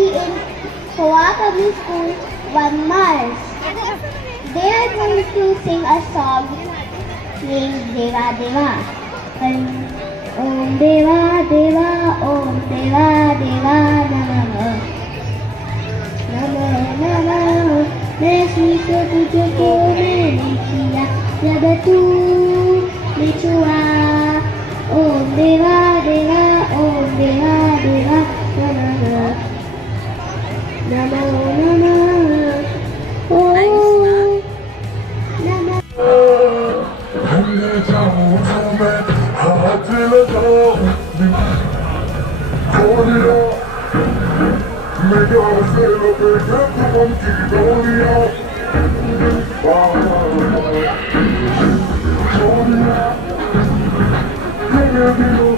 study in Hoa Public School 1 Mars. They are going to sing a song named Deva Deva. Om Deva Deva, Om Deva Deva Namah. Namah Namah. मैं शीशो तुझको मैंने किया जब तू बिछुआ. ओम देवा देवा, ओम देवा देवा नमः. नमो नमः. ओम नमः. भूलने जाऊं जो मैं हाथ लगाऊं खोलिया मेरा से लपेटे तुम की डोरिया खोलिया मेरे दिलों